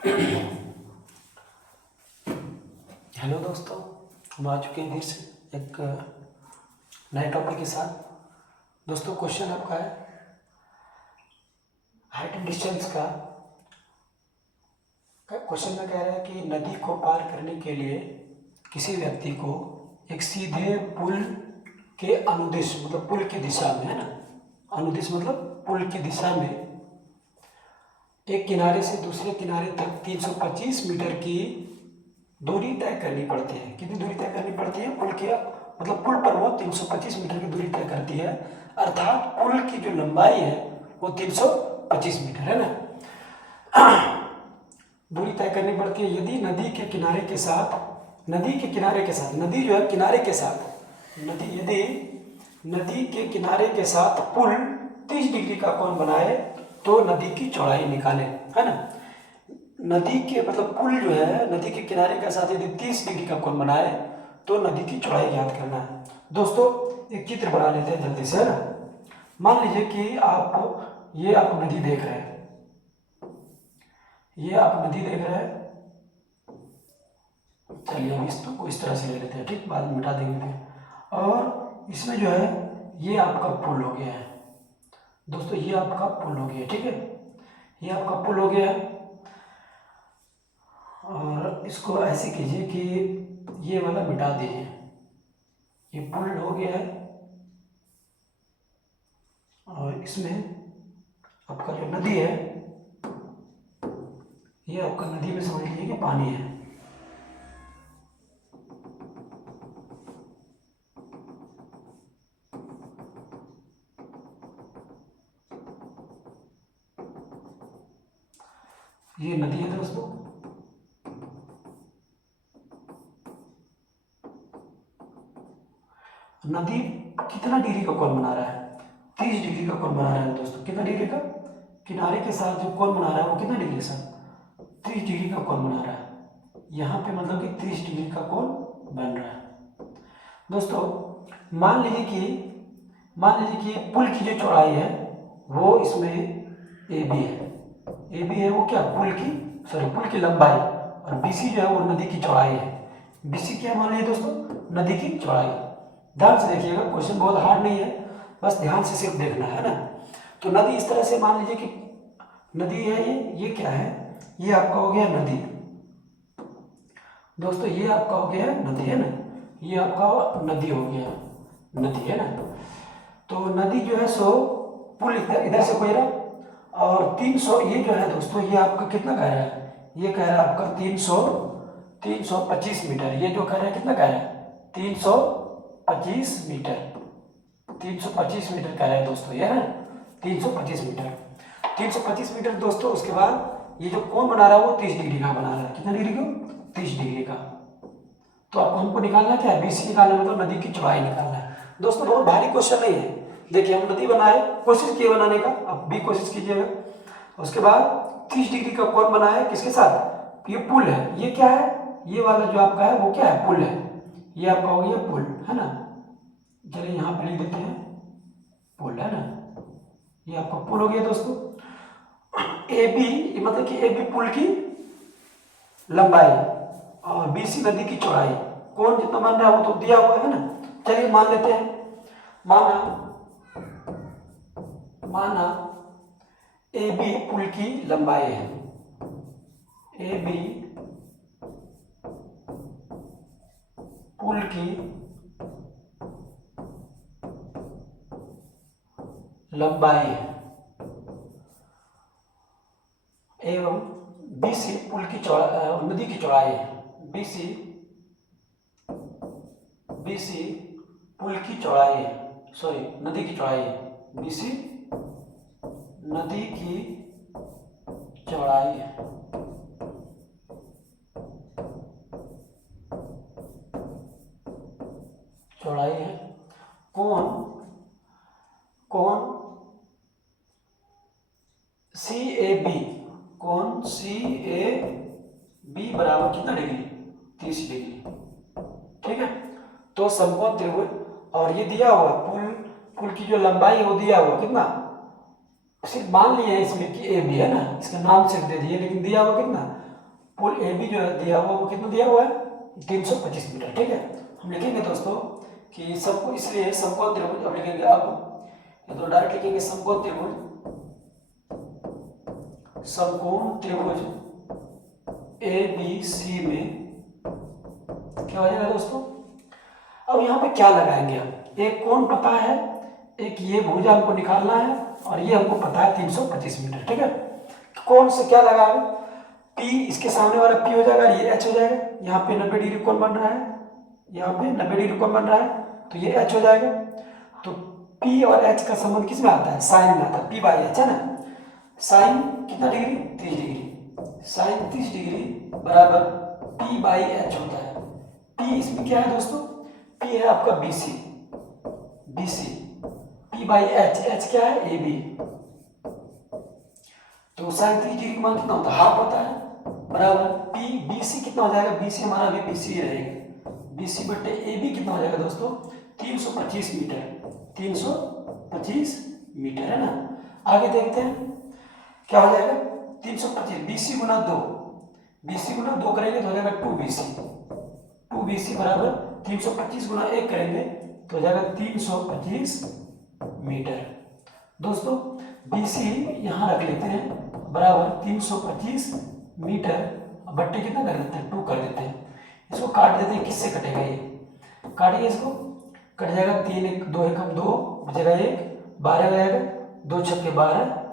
Hello दोस्तों, हम आ चुके हैं फिर से एक नए टॉपिक के साथ। दोस्तों, क्वेश्चन आपका है हाइट एंड डिस्टेंस का। क्वेश्चन में कह रहा है कि नदी को पार करने के लिए किसी व्यक्ति को एक सीधे पुल के अनुदिश, मतलब पुल की दिशा में, है ना, अनुदिश मतलब पुल की दिशा में एक किनारे से दूसरे किनारे तक 325 मीटर की दूरी तय करनी पड़ती है। कितनी दूरी तय करनी पड़ती है? पुल के मतलब पुल पर वो 325 मीटर की दूरी तय करती है, अर्थात पुल की जो लंबाई है वो 325 मीटर है ना, दूरी तय करनी पड़ती है। यदि नदी के किनारे के साथ नदी जो है किनारे के साथ यदि नदी के किनारे के साथ पुल 30 डिग्री का कोण बनाए तो नदी की चौड़ाई निकालें, है ना। नदी के मतलब पुल जो है नदी के किनारे के साथ यदि 30 डिग्री का कोण बनाए तो नदी की चौड़ाई ज्ञात करना है। दोस्तों, एक चित्र बना लेते हैं जल्दी से, है ना। मान लीजिए कि आप नदी देख रहे हैं, चलिए हम इसको इस तरह से ले लेते हैं, ठीक, बाद में मिटा देंगे। और इसमें जो है ये आपका पुल हो गया है दोस्तों, ये आपका पुल हो गया, ठीक है, ये आपका पुल हो गया है। और इसको ऐसे कीजिए कि ये वाला मिटा दीजिए, ये पुल हो गया है। और इसमें आपका जो नदी है, ये आपका नदी में समझ लीजिए कि पानी है। ये नदी है दोस्तों। नदी कितना डिग्री का कोण बना रहा है? 30 डिग्री का कोण बना रहा है दोस्तों। कितना डिग्री का? किनारे के साथ जो कोण बना रहा है वो कितना डिग्री से? 30 डिग्री का कोण बना रहा है। यहाँ पे मतलब कि 30 डिग्री का कोण बन रहा है दोस्तों। मान लीजिए कि पुल की जो चौड़ाई है वो इसमें ए बी है। वो क्या? पुल की लंबाई, और बी सी जो है वो नदी की चौड़ाई है। बी सी क्या मान लीजिए दोस्तों? नदी की चौड़ाई। ध्यान से देखिएगा, क्वेश्चन बहुत हार्ड नहीं है, बस ध्यान से सिर्फ देखना है ना। तो नदी इस तरह से मान लीजिए कि नदी है, ये क्या है? ये आपका हो गया नदी दोस्तों, ये आपका हो गया नदी, है ना, ये आपका नदी हो गया, नदी है ना। तो नदी जो है सो पुल इधर से गुजरा, और 300, ये जो है दोस्तों ये आपका कितना कह रहा है? ये कह रहा है आपका 325 मीटर। ये जो कह रहा है कितना कह रहा है? 325 मीटर। 325 मीटर कह रहा है दोस्तों, ये है 325 मीटर। 325 मीटर दोस्तों। उसके बाद ये जो कोण बना रहा है वो 30 डिग्री का बना रहा है। कितना डिग्री का? 30 डिग्री का। तो आपको हमको निकालना क्या है? बीसी निकालना, मतलब नदी की चौड़ाई निकालना है दोस्तों। बहुत भारी क्वेश्चन नहीं है। देखिए, हम नदी बनाए, कोशिश किए बनाने का, आप भी कोशिश कीजिएगा। उसके बाद 30 डिग्री का कोण बनाए, किसके साथ? ये पुल है। ये क्या है? ये वाला जो आपका है वो क्या है? पुल है। ये आपका हो गया पुल, है ना। चलिए यहाँ पे लिख देते हैं पुल, है ना। ये आपका पुल हो गया दोस्तों। ए बी मतलब कि ए बी पुल की लंबाई और बी सी नदी की चौड़ाई। कौन जितना मान रहा है वो तो दिया हुआ है ना। चलिए मान लेते हैं। माना ए बी पुल की लंबाई है। ए बी पुल की लंबाई है एवं बी सी पुल की नदी की चौड़ाई है। बी सी पुल की चौड़ाई है, सॉरी नदी की चौड़ाई है। बी सी नदी की चौड़ाई है। कौन सी ए बी बराबर कितना डिग्री? 30 डिग्री, ठीक है। तो समकोण त्रिभुज, और ये दिया हुआ पुल की जो लंबाई है वो दिया हुआ कितना? सिर्फ मान लिया है इसमें कि ए बी, है ना, इसका नाम सिर्फ दे दिए, लेकिन दिया हुआ कितना? पुल ए बी जो है दिया हुआ वो कितना दिया हुआ है 325 मीटर। ठीक है, हम लिखेंगे दोस्तों कि सबको, इसलिए समकोण त्रिभुज अब लिखेंगे, अब ये तो डायरेक्ट लिखेंगे समकोण त्रिभुज, समकोण त्रिभुज ए बी सी में क्या हो जाएगा दोस्तों। अब यहाँ पे क्या लगाएंगे हम, एक कोण पता है, एक ये भुजा हमको निकालना है और ये हमको पता है 325 मीटर। ठीक है, कोण से क्या लगाएंगे, P इसके सामने वाला P हो जाएगा, ये H हो जाएगा, यहाँ पे 90 डिग्री कोण बन रहा है, यहाँ पे 90 डिग्री कोण बन रहा है तो ये H हो जाएगा। तो P और H का संबंध किस में आता है, साइन में आता है, P बाई H है ना। साइन कितना डिग्री 30 डिग्री, साइन 30 डिग्री बराबर P बाई H होता है। P इसमें क्या है दोस्तों, P है आपका BC, BC, P by H, H क्या है AB। तो साइन 30 डिग्री का मान कितना होता है, हाफ होता है, बराबर P BC कितना हो जाएगा, BC हमारा भी BC ही रहेगा, BC बटे AB कितना हो जाएगा दोस्तों 325 मीटर, 325 मीटर है ना। आगे देखते हैं क्या हो जाएगा, 325 BC गुना 2, BC गुना 2 करेंगे तो हो जाएगा 2BC, 2BC बराबर 325 गुना 1 करेंगे तो हो जाएगा 325 मीटर। दोस्तों BC यहाँ रख लेते हैं बराबर 325 मीटर, बट्टे कितना कर देते हैं 2 कर देते हैं, इसको काट देते हैं, किससे कटेगा ये, काटिए इसको, कट जाएगा 3 1 2 1 2 बचेगा 1 12 हो जाएगा, 2 छक्के 12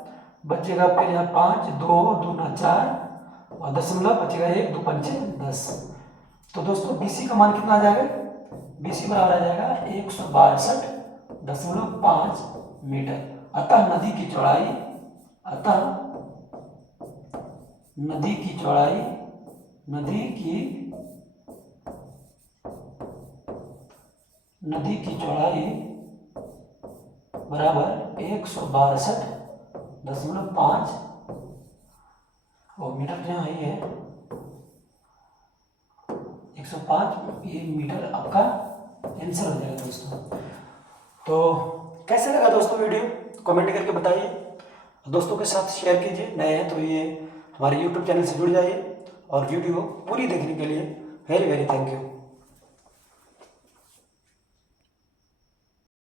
बचेगा, फिर यहाँ 5 2 2 ना 4 और दशमलव बचेगा 1 2 पंचे 10। तो दोस्तों BC का मान कितना आ जाएगा, BC बराबर आ जाएगा 162.5 मीटर। अतः नदी की चौड़ाई, अतः नदी की चौड़ाई, नदी की चौड़ाई बराबर 162.5 और मीटर जहाँ ही है 105, ये मीटर आपका आंसर हो जाएगा दोस्तों। तो कैसे लगा दोस्तों वीडियो, कमेंट करके बताइए, दोस्तों के साथ शेयर कीजिए, नए हैं तो ये हमारे YouTube चैनल से जुड़ जाइए और वीडियो पूरी देखने के लिए वेरी वेरी थैंक यू।